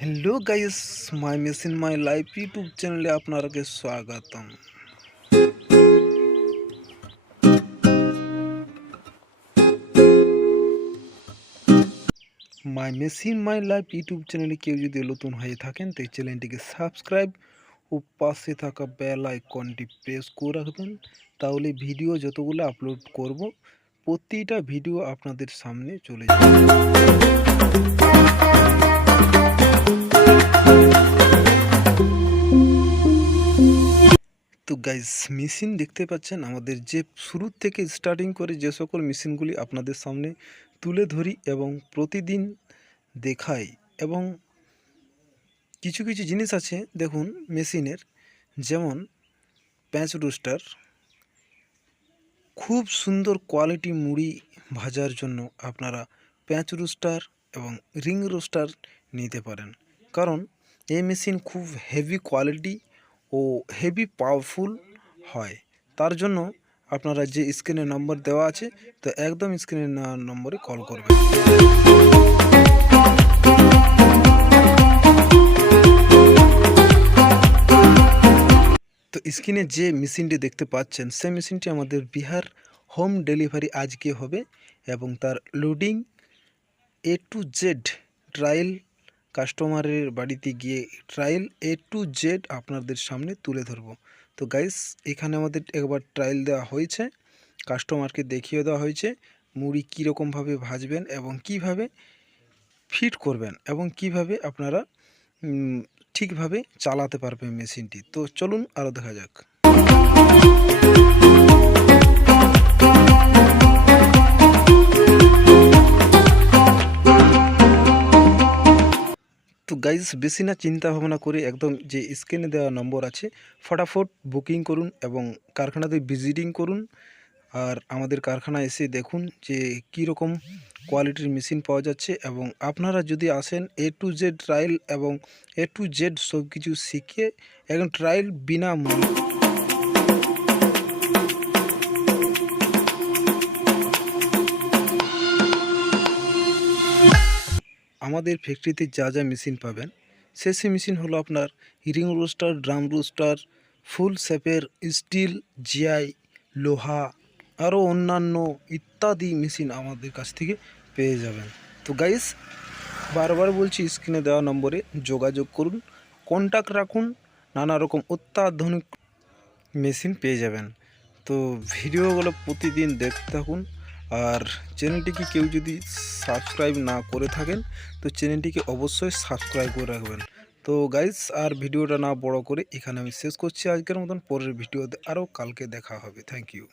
Hello guys my machine my life YouTube চ্যানেলে আপনাকে স্বাগতম। My machine my life YouTube চ্যানেলে কেউ যদি নতুন হয়ে থাকেন, তো এই চ্যানেলটিকে সাবস্ক্রাইব ও পাশে থাকা বেল আইকনটি প্রেস করে রাখবেন। তাহলে ভিডিও যতগুলো আপলোড করব, প্রতিটা ভিডিও আপনাদের সামনে চলে যাবে। তো গাইজ মেশিন দেখতে পাচ্ছেন আমাদের যে শুরু থেকে স্টার্টিং করে যে সকল মেশিনগুলি আপনাদের সামনে তুলে ধরি এবং প্রতিদিন দেখাই এবং কিছু কিছু জিনিস আছে, দেখুন মেশিনের যেমন প্যাঁচ রোস্টার খুব সুন্দর কোয়ালিটি মুড়ি ভাজার জন্য আপনারা প্যাঁচ রোস্টার এবং রিং রোস্টার নিতে পারেন। কারণ এই মেশিন খুব হেভি কোয়ালিটি ও হেভি পাওয়ারফুল হয়। তার জন্য আপনারা যে স্ক্রিনে নম্বর দেওয়া আছে, তো একদম স্ক্রিনের নম্বরে কল করবেন। তো স্ক্রিনে যে মেশিনটি দেখতে পাচ্ছেন, সেই মেশিনটি আমাদের বিহার হোম ডেলিভারি আজকে হবে এবং তার loading A to Z trial কাস্টমারের বাড়িতে গিয়ে ট্রায়াল এ টু জেড আপনাদের সামনে তুলে ধরবো। তো গাইস এখানে আমাদের একবার ট্রায়াল দেওয়া হয়েছে। কাস্টমারকে দেখিয়ে দেওয়া হয়েছে, মুড়ি কীরকমভাবে ভাজবেন এবং কীভাবে ফিট করবেন এবং কীভাবে আপনারা ঠিকভাবে চালাতে পারবেন মেশিনটি তো চলুন আরও দেখা যাক। তো গাইজ বেশি না চিন্তা ভাবনা করে একদম যে স্ক্রিনে দেওয়া নম্বর আছে, ফটাফট বুকিং করুন এবং কারখানাতে ভিজিটিং করুন। আর আমাদের কারখানা এসে দেখুন যে কি রকম কোয়ালিটির মেশিন পাওয়া যাচ্ছে এবং আপনারা যদি আসেন এ টু জেড ট্রায়াল এবং এ টু জেড সব কিছু শিখে, একদম ট্রায়াল বিনা আমাদের ফ্যাক্টরিতে যা যা মেশিন পাবেন সে সে মেশিন হলো আপনার ring roaster, drum roaster, full শেপের স্টিল, জিআই, লোহা, আরও অন্যান্য ইত্যাদি মেশিন আমাদের কাছ থেকে পেয়ে যাবেন। তো গাইস, বারবার বলছি স্ক্রিনে দেওয়া নম্বরে যোগাযোগ করুন কন্ট্যাক্ট রাখুন, নানা রকম অত্যাধুনিক মেশিন পেয়ে যাবেন। তো ভিডিওগুলো প্রতিদিন দেখতে থাকুন আর চ্যানেলটিকে কেউ যদি সাবস্ক্রাইব না করে থাকেন, তো চ্যানেলটিকে অবশ্যই সাবস্ক্রাইব করে রাখবেন। তো গাইস আর ভিডিওটা না বড় করে এখানে আমি শেষ করছি। আজকের মতন পরের ভিডিওতে আরও কালকে দেখা হবে। Thank you